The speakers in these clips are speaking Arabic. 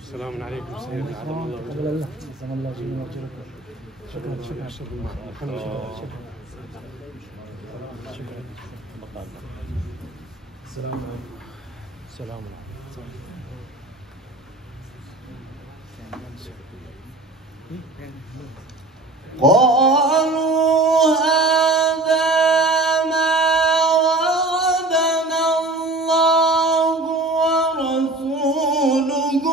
السلام عليكم سيدنا. قبل الله جزاك الله جميعا. شكرا شكرا شكرا محمد. شكرا شكرا. السلام عليكم. السلام عليكم. قالوا هذا ما وعدنا الله ورسوله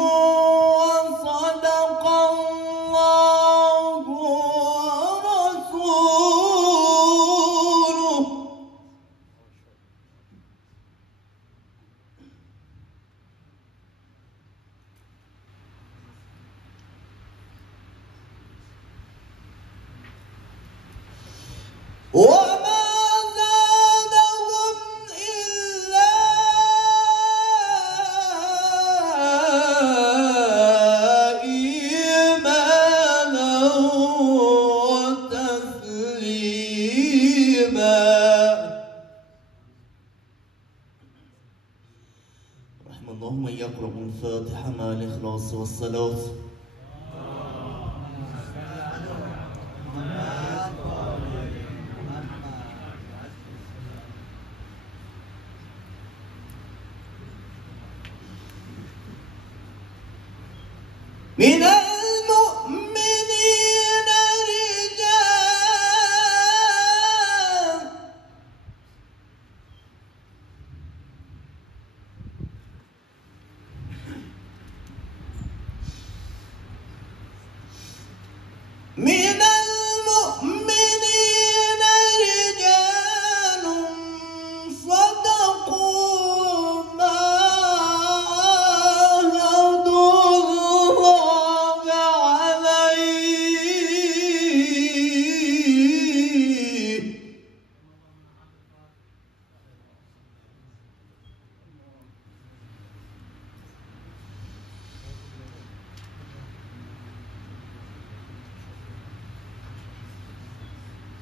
وصدق الله ورسوله. وما زادهم إلا إيمانا وتسليما. رحم الله من يقرأ الفاتحة مع الإخلاص والصلاة. من المؤمنين رجال صدقوا ما عاهدوا الله عليه.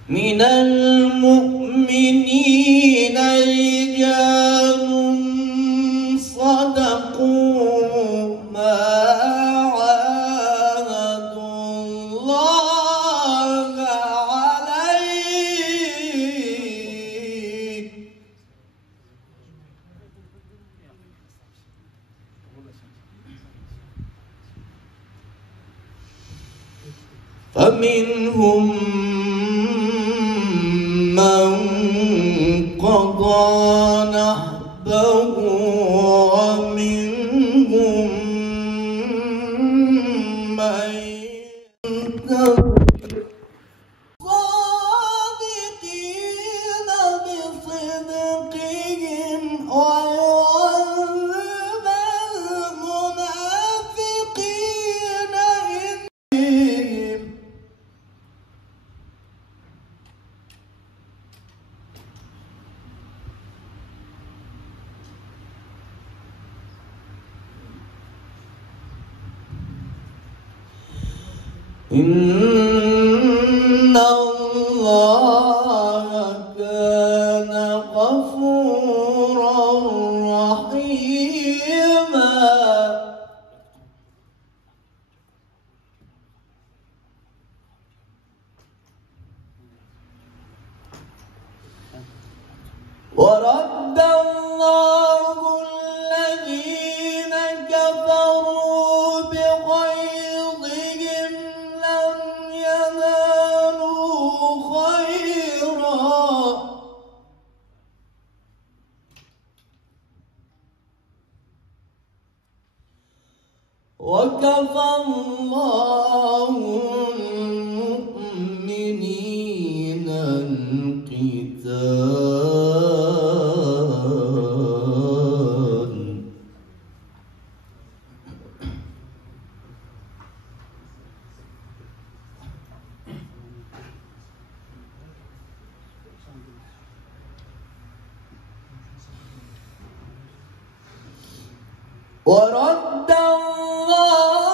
من المؤمنين رجال صدقوا ما عاهدوا الله عليه. فمنهم من قضى نحبه ومنهم من ينتظر صادقين بصدقهم ويعذب المنافقين إنهم. إن الله كان غفورا رحيما. ورد الله الذين كفروا بغيظهم لم ينالوا خيرا وكفى الله المؤمنين القتال. ورد الله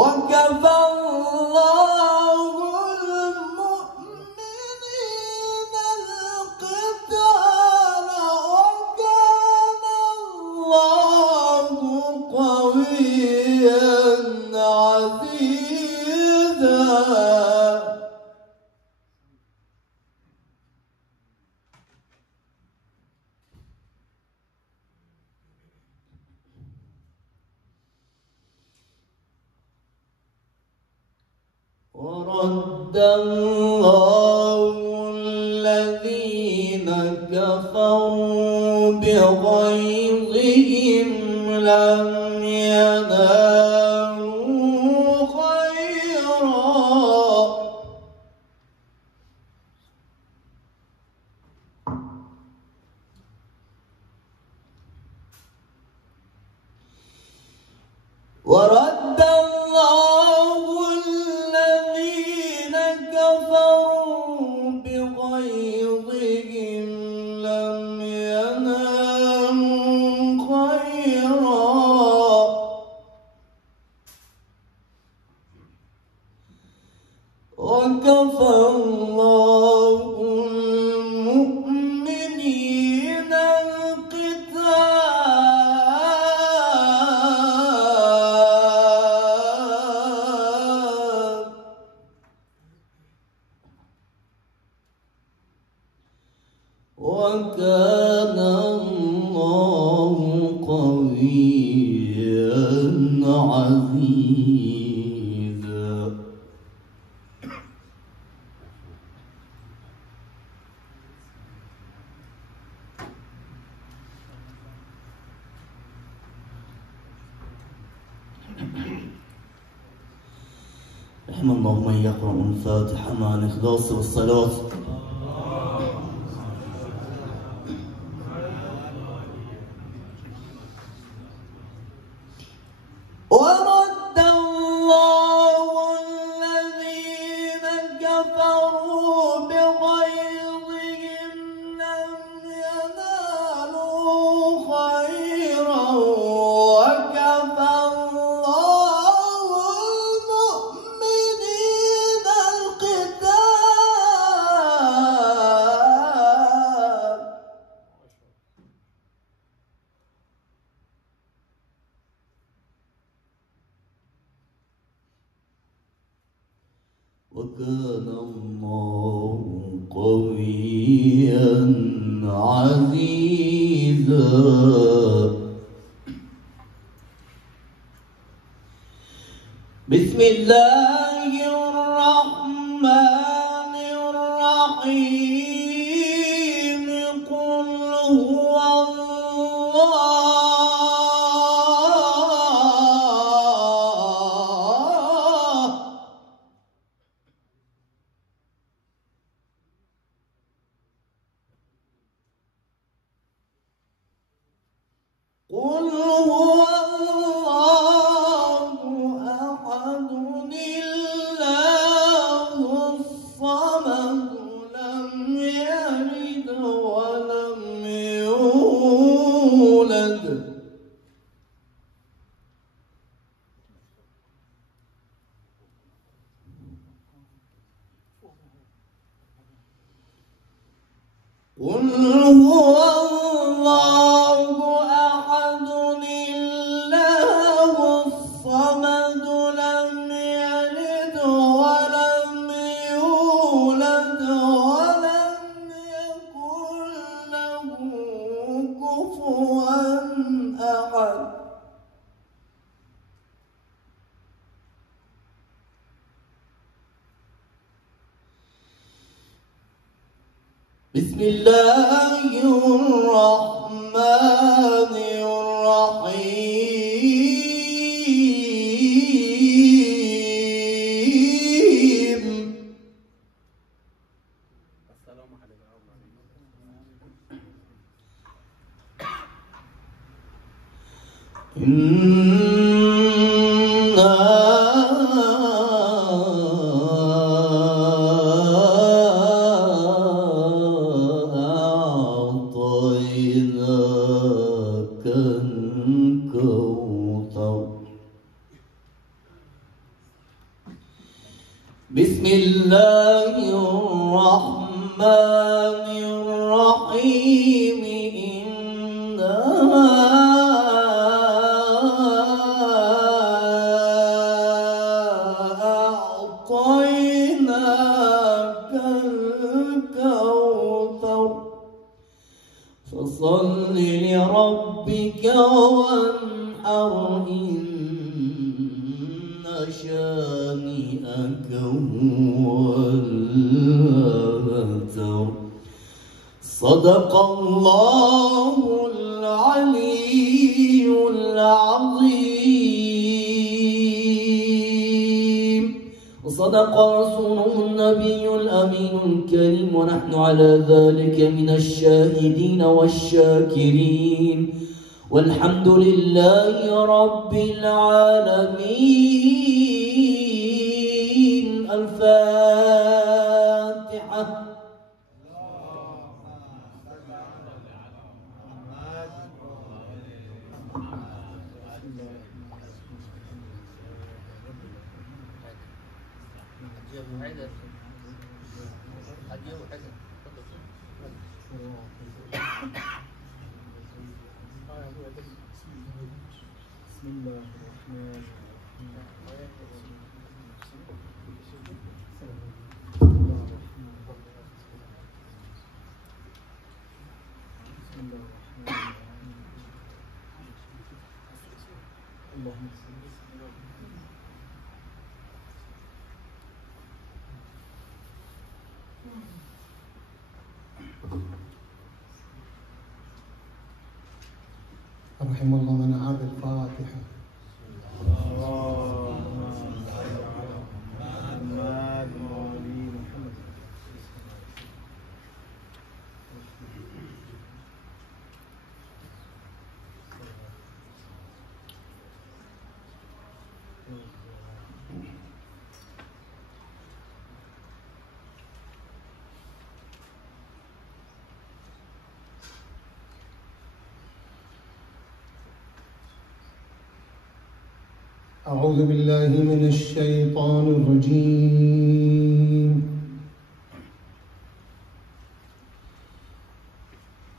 وكفى الله المؤمنين القتال وكان الله قويا عزيزا. ورد الله الذين كفروا بغيظهم لم ينالوا خيرا ورد الله الذين كفروا بغيظهم لم ينالوا خيرا وكفى الله المؤمنين القتال وكان الله قويا عزيزا. رحم الله من يقرأ الفاتحة مع الإخلاص والصلاة. ورد الله الذين كفروا بغيظهم لم ينالوا خيرا وكفى الله المؤمنين القتال وكان الله قويا عزيزا. بسم الله الرحمن الرحيم. قل هو قل هو الله أحد الله الصمد لم يلد ولم يولد قل هو الله أحد الله الصمد لم يلد ولم يولد ولم يكن له كفوا أحد. بسم الله الرحمن الرحيم. السلام عليكم. الرحيم إنما أعطيناك الكوثر فصل لربك وانحر إن شانئك هو الأبتر صدق الله العلي العظيم وصدق رسوله النبي الأمين الكريم ونحن على ذلك من الشاهدين والشاكرين والحمد لله رب العالمين. الفاتحة. بسم الله الرحمن الرحيم. اللهم صل رحم الله من عاد الفاتحة. أعوذ بالله من الشيطان الرجيم.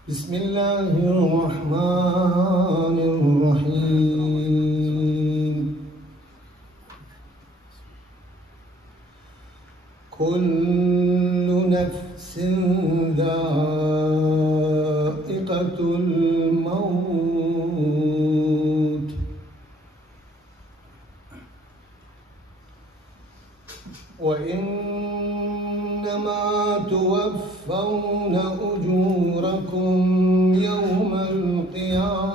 بسم الله الرحمن الرحيم. كل نفس ذائقة الموت وإنما توفون أجوركم يوم القيامة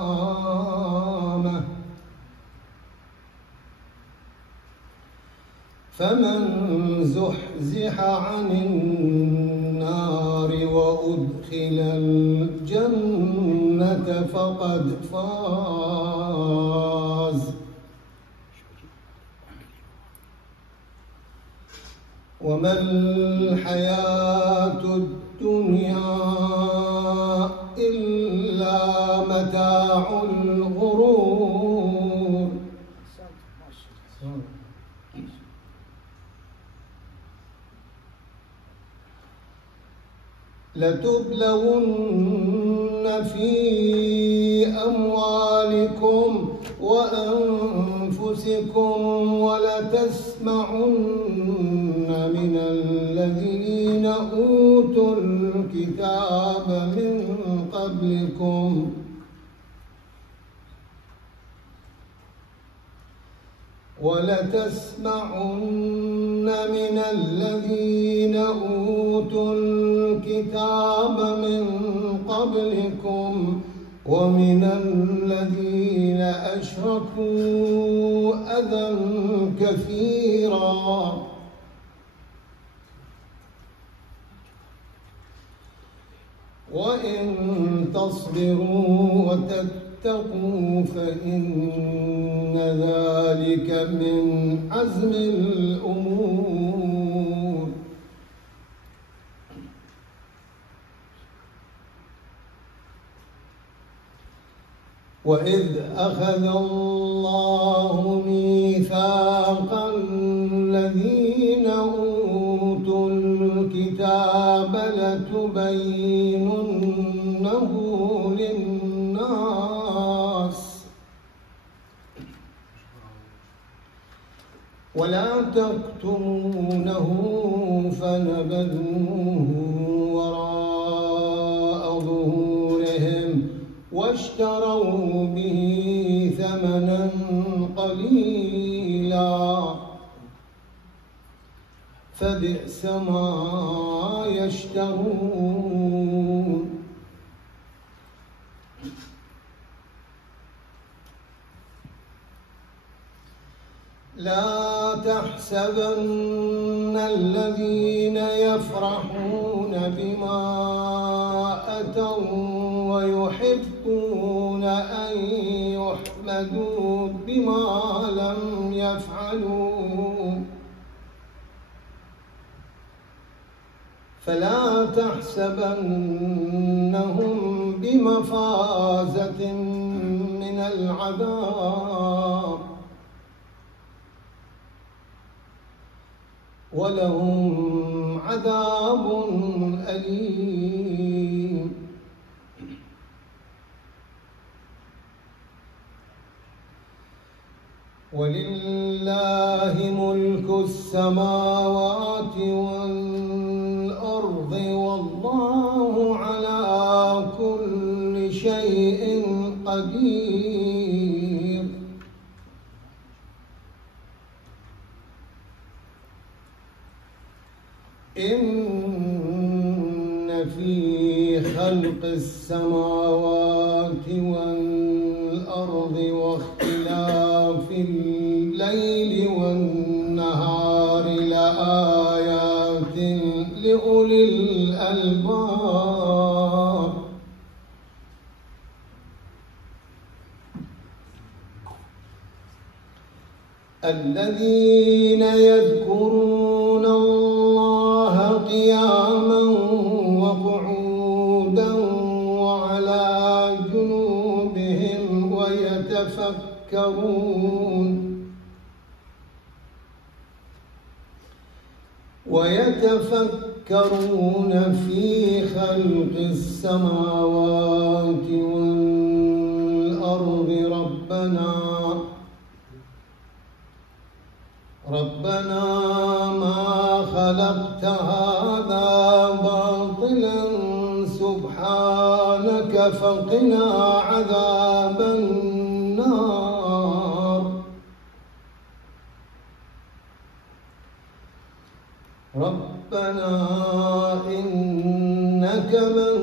فمن زحزح عن النار وأدخل الجنة فقد فاز وما الحياة الدنيا إلا متاع الغرور. لتبلون في أموالكم وأنفسكم ولتسمعن من الذين أوتوا الكتاب من قبلكم ولتسمعن من الذين أوتوا الكتاب من قبلكم ومن الذين أشركوا أذى كثيرا وإن تصبروا وتتقوا فإن ذلك من عزم الأمور. وإذ أخذ الله ميثاق الذين أوتوا الكتاب لتبيننه للناس ولا تكتمونه فنبذوه وراء ظهورهم واشتروا به ثمنا قليلا فبئس ما يشترون. لا تحسبن الذين يفرحون بما أتوا ويحبون أن يحمدوا بما لم يفعلوا فلا تحسبنهم بمفازة من العذاب ولهم عذاب أليم. ولله ملك السماوات والأرض والله على كل شيء قدير. إن في خلق السماوات والأرض واختلاف الليل والنهار لآيات لأولي الألباب. الذين يذكرون الله قياما وقعودا وعلى جنوبهم ويتفكرون في خلق السماوات والأرض ربنا ما خلقت هذا باطلا سبحانك فقنا عذاب النار. ربنا إنك من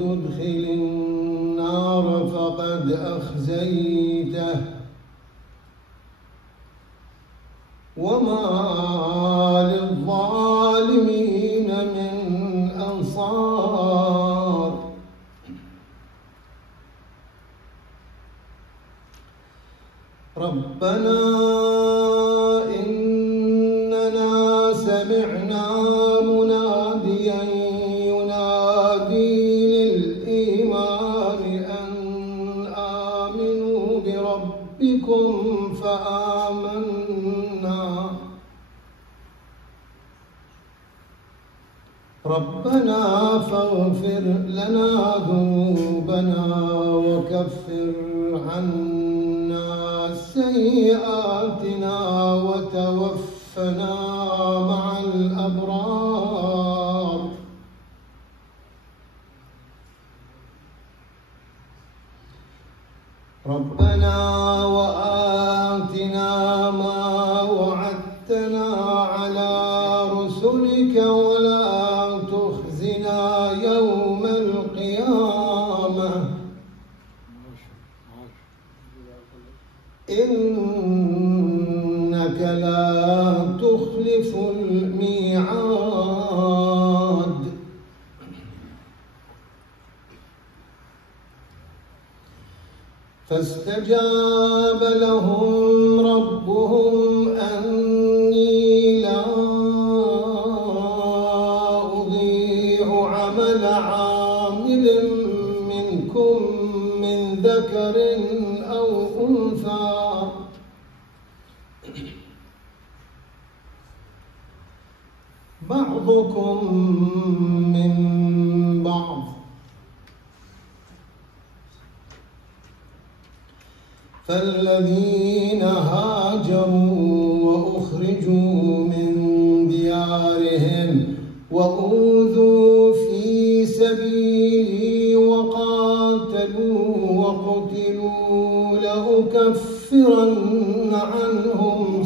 تدخل النار فقد أخزيته وما للظالمين من أنصار. ربنا إننا سمعنا مناديا ينادي للإيمان أن آمنوا بربكم فآمنا. ربنا فاغفر لنا ذنوبنا وكفر عنا سيئاتنا وتوفنا مع الأبرار. ربنا وآتنا ما وعدتنا على رسلك ولا تخزنا يوم القيامة إنك لا تخلف الميعاد. فاستجاب لهم ربهم أني لا أضيع عمل عامل منكم من ذكر أو أنثى بعضكم بعضكم من بعض. فالذين هاجروا وأخرجوا من ديارهم وأوذوا في سبيلي وقاتلوا وقتلوا لأكفرن عنهم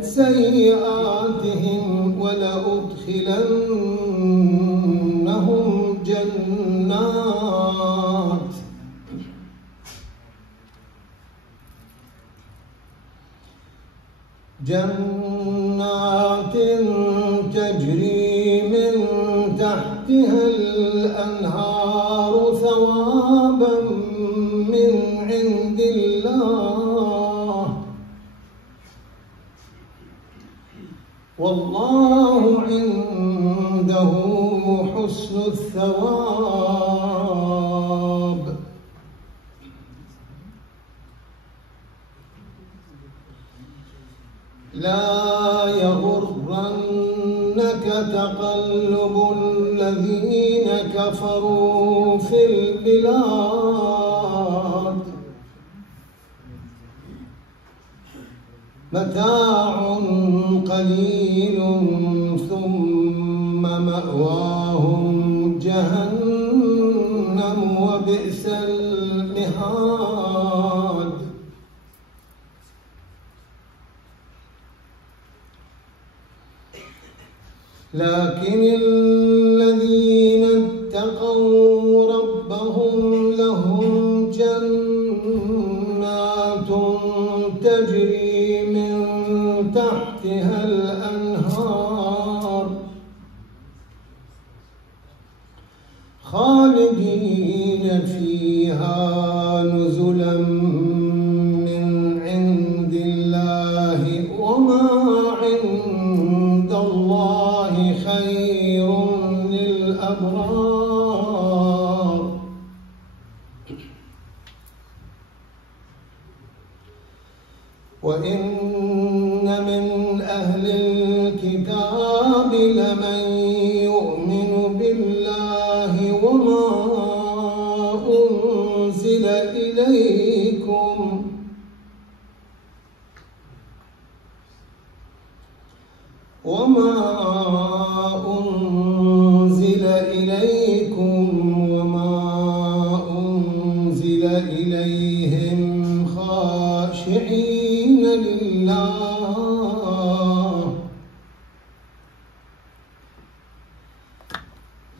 سيئاتهم ولأدخلنهم جنات تجري من تحتها الأنهار ثوابا من عند الله والله عنده حسن الثواب. لا يغرنك تقلب الذين كفروا في البلاد متاع قليل ثم مأواهم جهنم وبئس المهاد. لكن الذين اتقوا ربهم لهم جنات تجري من تحتها الأنهار خالدين فيها نزلا من عند الله وما عند الله خير للأبرار. وإن من أهل الكتاب لمن يؤمن بالله وما أنزل إليكم وما أنزل إليهم خاشعين لله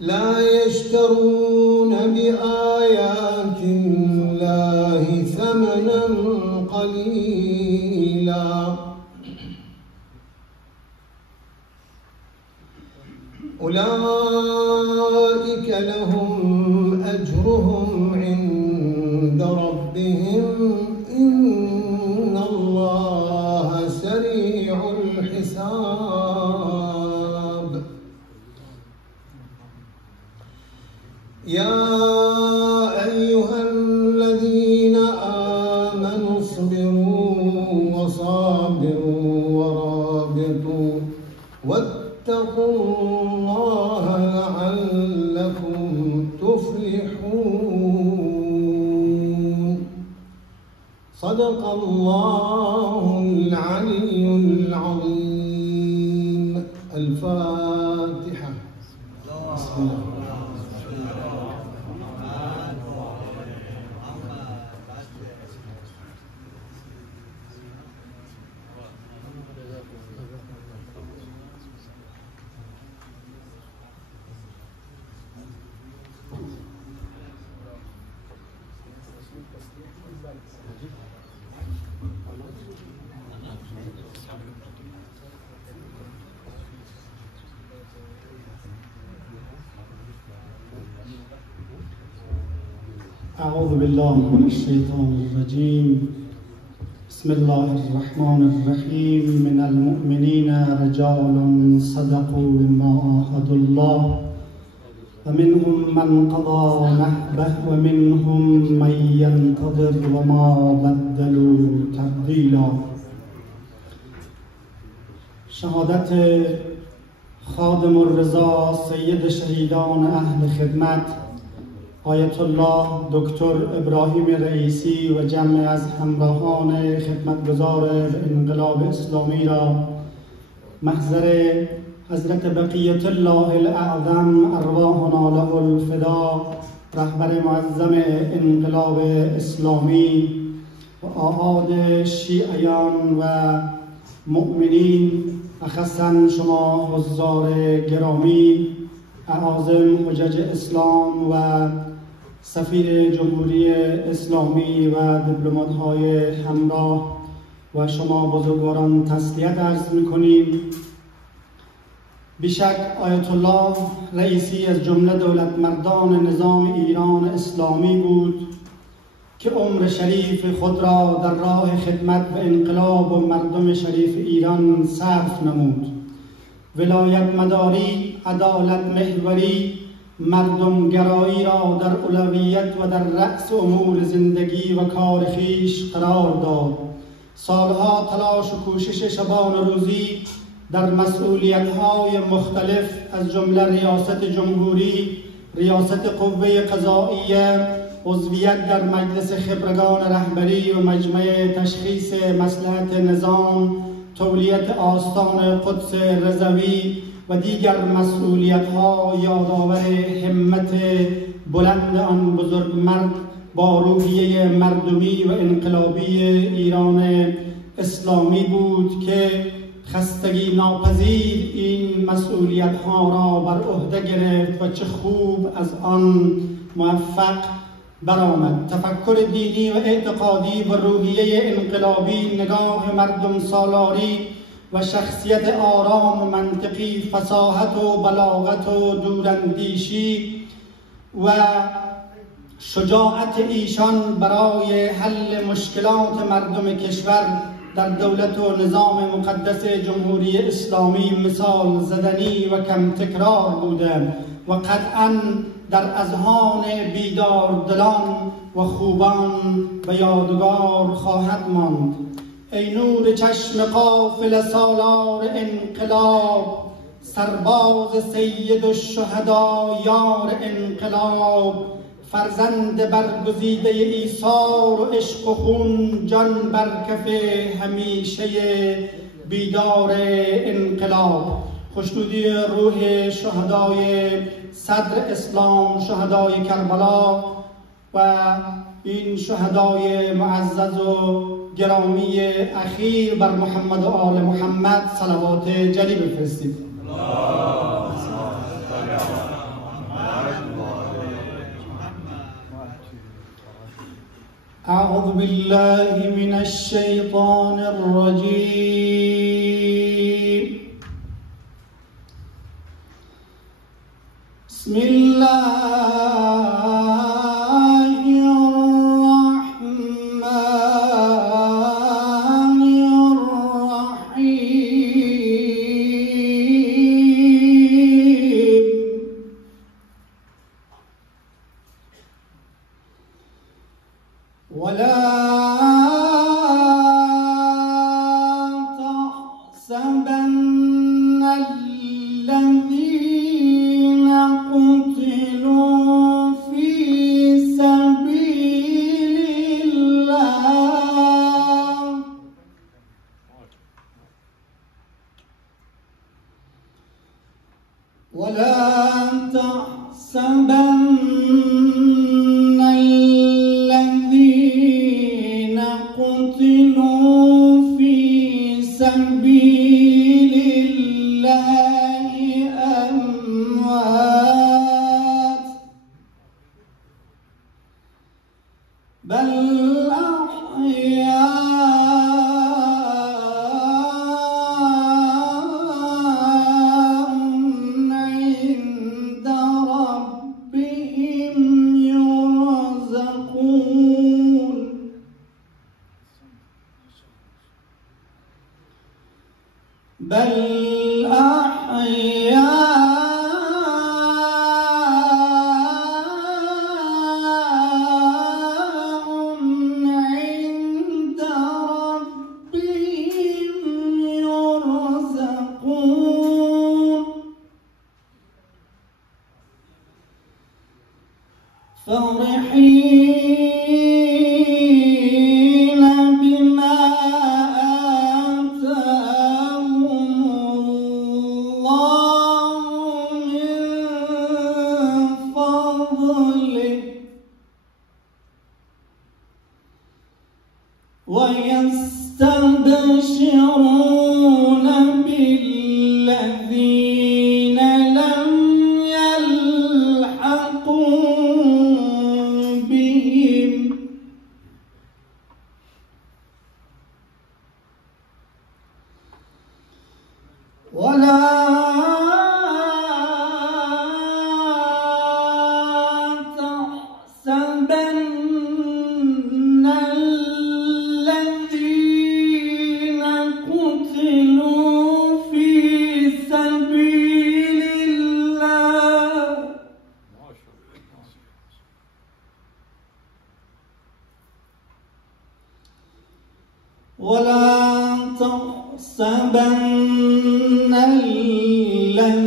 لا يشترون بآيات الله ثمنا قليلا أولئك لهم أجرهم عند ربهم إن الله سريع الحساب. يا أيها الذين آمنوا اصبروا وصابروا ورابطوا واتقوا الله لعلكم تفلحون. صدق الله العلي العظيم. الفاتحة. بسم الله. أعوذ بالله من الشيطان الرجيم. بسم الله الرحمن الرحيم. من المؤمنين رجال صدقوا ما عاهدوا الله ومنهم من قضى نحبه ومنهم من ينتظر وما بدلوا تبدیلا. شهادت خادم الرضا سید شهیدان اهل خدمت آیت الله دکتر ابراهیم رئیسی و جمع از همراهان خدمتگزار انقلاب اسلامی را محضر حضرت بقیت الله الاعظم ارواحنا له الفدا رهبر معظم انقلاب اسلامی و آحاد شیعیان و مؤمنین اخصاً شما حضار گرامی اعاظم حجج اسلام و سفیر جمهوری اسلامی و دیپلمات‌های همراه و شما بزرگواران تسلیت عرض می‌کنیم. بیشک آیت الله رئیسی از جمله دولت مردان نظام ایران اسلامی بود که عمر شریف خود را در راه خدمت و انقلاب و مردم شریف ایران صرف نمود. ولایت مداری، عدالت محوری، مردم گرایی را در اولویت و در رأس امور زندگی و کار خویش قرار داد. سالها تلاش و کوشش شبان روزی در مسئولیت‌های مختلف از جمله ریاست جمهوری، ریاست قوه قضائیه، عضویت در مجلس خبرگان رهبری و مجمع تشخیص مصلحت نظام، تولیت آستان قدس رضوی و دیگر مسئولیت‌ها یادآور همت بلند آن بزرگمرد با روحیه مردمی و انقلابی ایران اسلامی بود که خستگی ناپذیر این مسئولیت‌ها را بر عهده گرفت و چه خوب از آن موفق برآمد. تفکر دینی و اعتقادی و روحیه انقلابی، نگاه مردم سالاری و شخصیت آرام و منطقی، فصاحت و بلاغت و دوراندیشی و شجاعت ایشان برای حل مشکلات مردم کشور در دولت و نظام مقدس جمهوری اسلامی مثال زدنی و کم تکرار بوده و قطعاً در اذهان بیدار دلان و خوبان به یادگار خواهد ماند. ای نور چشم قافله سالار انقلاب، سرباز سید الشهدا یار انقلاب، فرزند برگزیده ایثار و عشق و خون، جان بر کف همیشه بیدار انقلاب. خوشنودی روح شهدای صدر اسلام، شهدای کربلا و این شهدای معزز و گرامی اخیر بر محمد و آل محمد صلوات جلی بفرستید. أعوذ بالله من الشيطان الرجيم. بسم الله الرحمن الرحيم. ولا تحسبن الذين قتلوا في سبيل الله ولا تحسبن الذين قتلوا في سبيل الله أموات بل أحياء عند ربهم يرزقون بل أحياء ويستبشرون بالذين لم يلحقوا بهم ولا تحسبن الذين قتلوا في سبيل الله ولا تحسبن الذين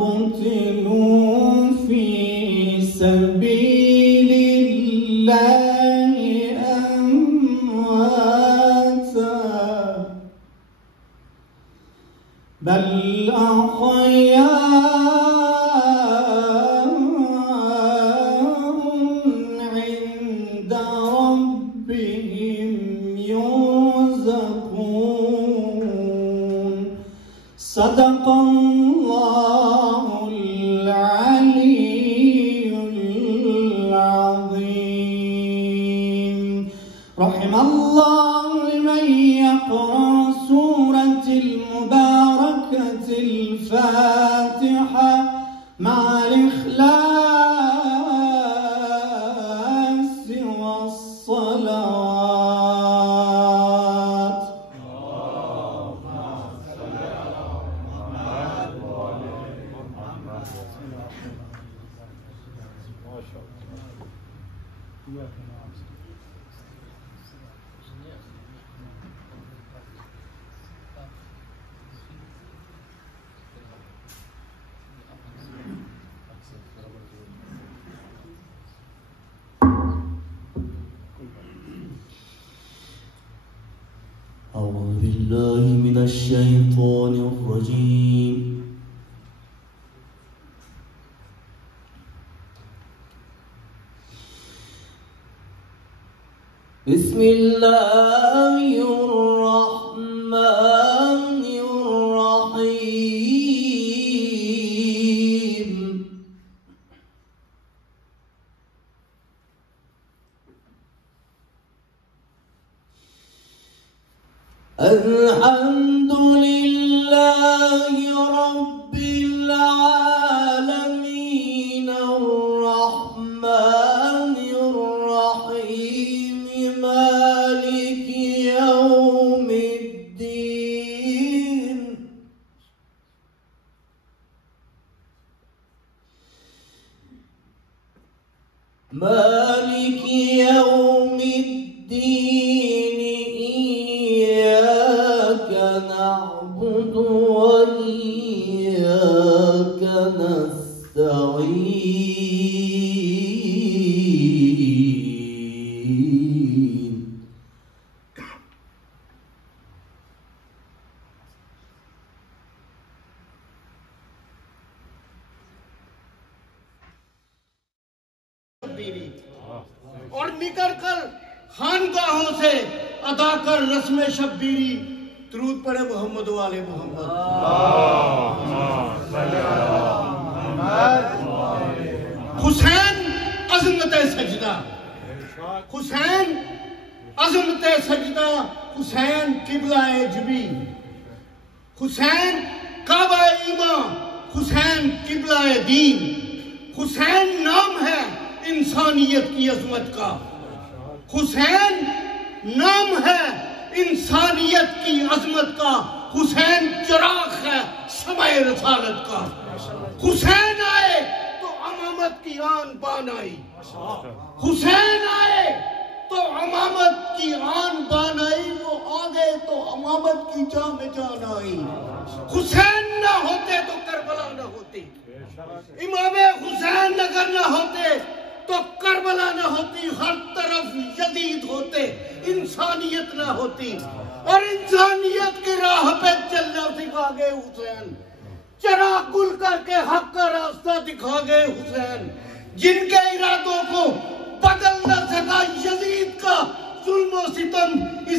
قتلوا في سبيل الله أمواتا بل أحياء عند ربهم يرزقون صدق الله العلي العظيم. رحم الله من يقرأ سورة المباركة الفاتحة مع الإخلاص والصلوات. أعوذ بالله من الشيطان الرجيم. بسم الله الرحمن الرحيم. الحمد لله رب العالمين الرحمن الرحيم مالك يوم الدين. مالك يوم الدين إياك نعبد وإياك نستعين. और निकल कर खानगाहों से अदा कर रस्म शब्बीरी। दुरूद पढ़े मोहम्मद वाले मोहम्मद। हुसैन अज़मत सजदा, हुसैन अज़मत सजदा, हुसैन किबला जबी, हुसैन काबा ईमान, हुसैन किबला दीन। हुसैन नाम है इंसानियत की अजमत का, हुसैन नाम है इंसानियत की अजमत का। हुसैन चिराग है शमाए रसालत का। हुसैन आए तो अमामत की आन बान आई, हुसैन आए तो अमामत की आन बान आई। वो आ गए तो अमामत की जान में जान आई। हुसैन ना होते तो करबला ना होती, इमामे हुसैन अगर ना होते तो करबला ना होती। हर तरफ यजीद होते, इंसानियत ना होती। और इंसानियत की राह पे चलना सिखा गए हुसैन। चिराग गुल करके हक का रास्ता दिखा गए हुसैन। जिनके इरादों को बदल न सका यजीद का जुल्म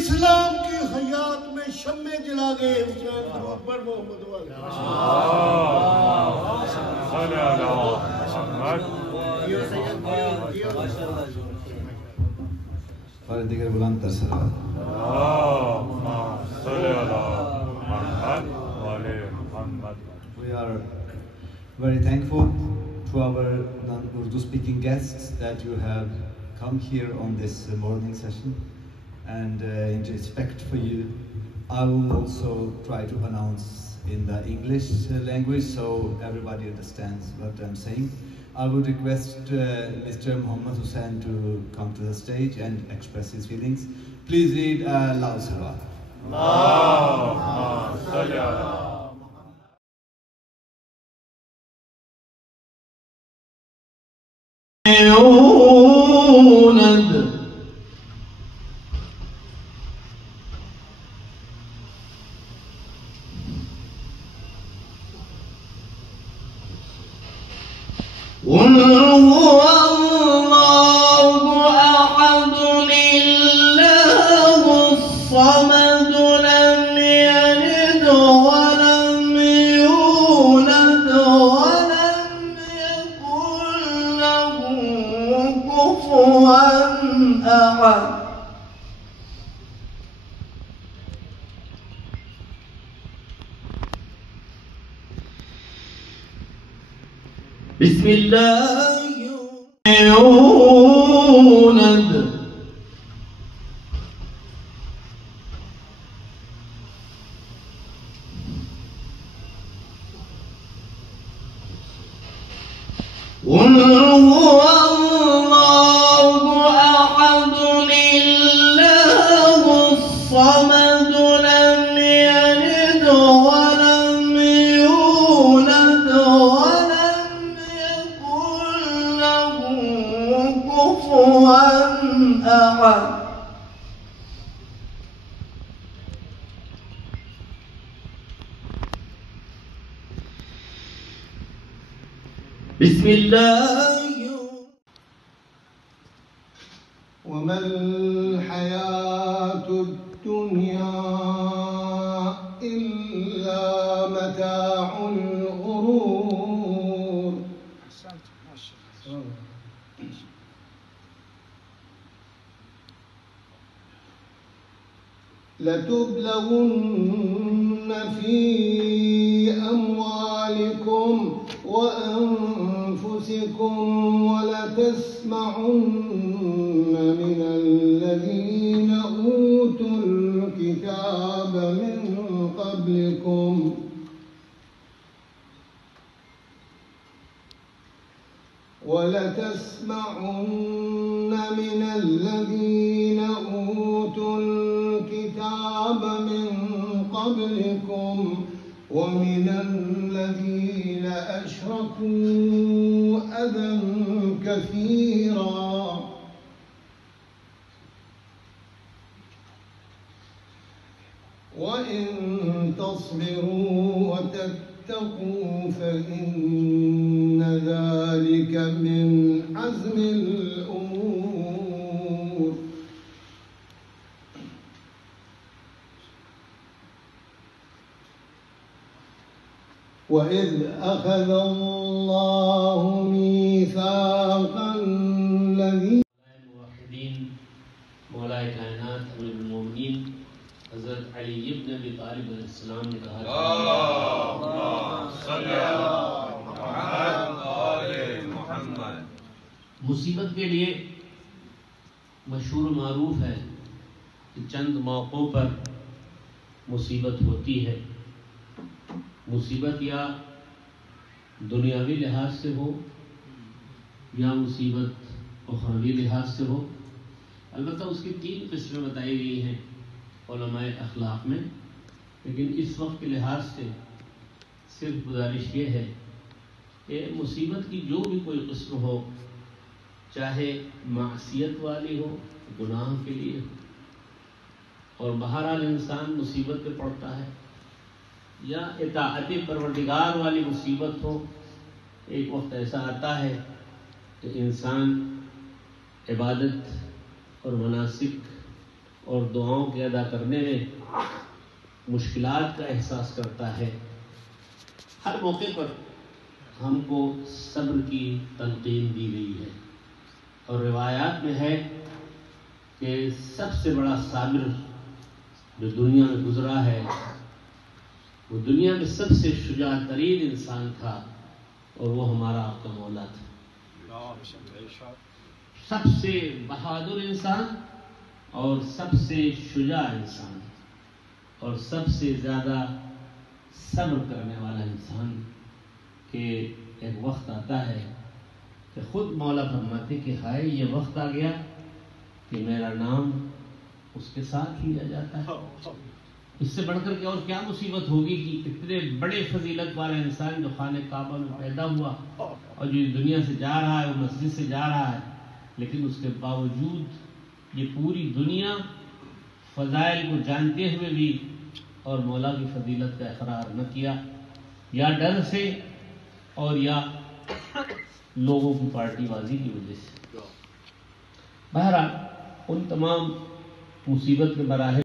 इस्लाम की हयात में शम्मे जला गए हुसैन पर मोहम्मद वाले और दिगर बुलंद तर सलावत। We are very thankful to our non-Urdu speaking guests that you have come here on this morning session, and in respect for you, I will also try to announce in the English language so everybody understands what I'm saying. I would request Mr. Muhammad Hussain to come to the stage and express his feelings. Please read loud salawat. قل هو الله أحد الله الصمد لم يلد ولم يولد ولم يكن له كفوا أحد بسم الله يولد قل هو الله أحد الله الصمد لم يلد ولم يولد ولم يكن له كفوا أحد بسم الله وما الحياة الدنيا إلا متاع الغرور. لتبلغن في أموالكم وأنفسكم ولتسمعن من الذين أوتوا الكتاب من قبلكم ومن الذين أشركوا أذى كثيرا وإن تصبروا وتتقوا فإن ذلك من عزم الأمور. وإذ أخذ الله ميثاق الذين मौलाए कायनात अमीरुल मोमिनीन हज़रत अली इब्न अबी तालिब अलैहिस्सलाम ने कहा मुसीबत के लिए मशहूर मारूफ है कि चंद मौक़ों पर मुसीबत होती है। मुसीबत या दुनियावी लिहाज से हो या मुसीबत उखरवी लिहाज से हो। अलबत्ता उसकी 3 किस्में बताई गई हैं उलमाए अखलाक में, लेकिन इस वक्त के लिहाज से सिर्फ गुजारिश ये है कि मुसीबत की जो भी कोई किस्म हो, चाहे मासियत वाली हो, गुनाह के लिए हो, और बहरहाल इंसान मुसीबत पे पड़ता है, या इताअत परवरदिगार वाली मुसीबत हो। एक वक्त ऐसा आता है कि इंसान इबादत और मनासिक और दुआओं के अदा करने में मुश्किलात का एहसास करता है। हर मौके पर हमको सब्र की तलकीन दी गई है और रिवायात में है कि सबसे बड़ा साबिर जो दुनिया में गुजरा है वो दुनिया में सबसे शुजा तरीन इंसान था और वो हमारा आपका मौला था। सबसे बहादुर इंसान और सबसे शुजा इंसान और सबसे ज़्यादा सब्र करने वाला इंसान के एक वक्त आता है कि खुद मौला फरमाते कि हाय ये वक्त आ गया कि मेरा नाम उसके साथ लिया जाता है। इससे बढ़कर के और क्या मुसीबत होगी कि इतने बड़े फजीलत वाला इंसान जो खाने काबा में पैदा हुआ और जो दुनिया से जा रहा है, वो मस्जिद से जा रहा है, लेकिन उसके बावजूद ये पूरी दुनिया फ़ज़ाइल को जानते हुए भी और मौला की फजीलत का इकरार न किया, या डर से और या लोगों की पार्टीबाजी की वजह से। बहरहाल उन तमाम मुसीबत के मराहिल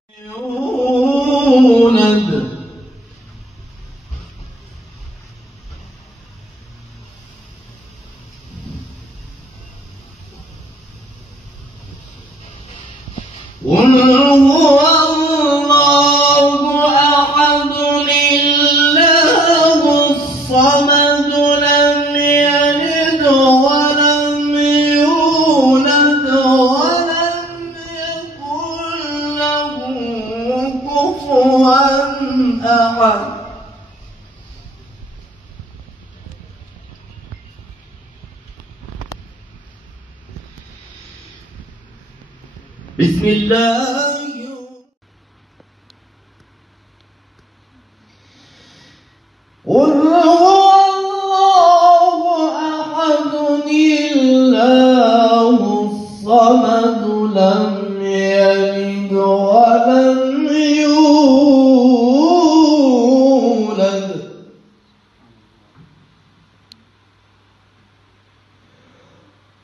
बिस्मिल्लाह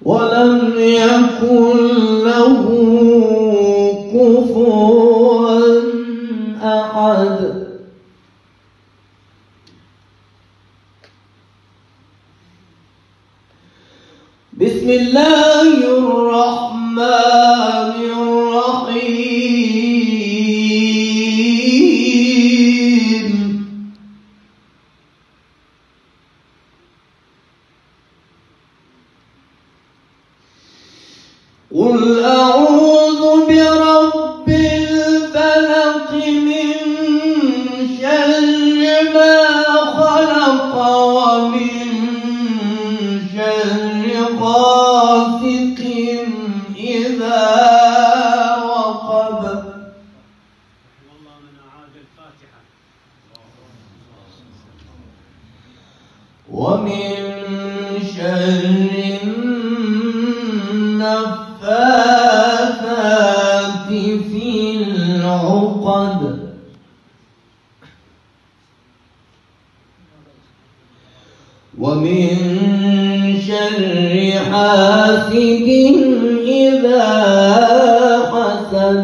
ولم يكن له كفوا أحد. بسم الله الرحمن الرحيم. قل أعوذ برب الفلق من شر ما خلق ومن شر غاسق إذا وقب. ومن شر النفاثات في العقد. ومن شر حاسد إذا حسد.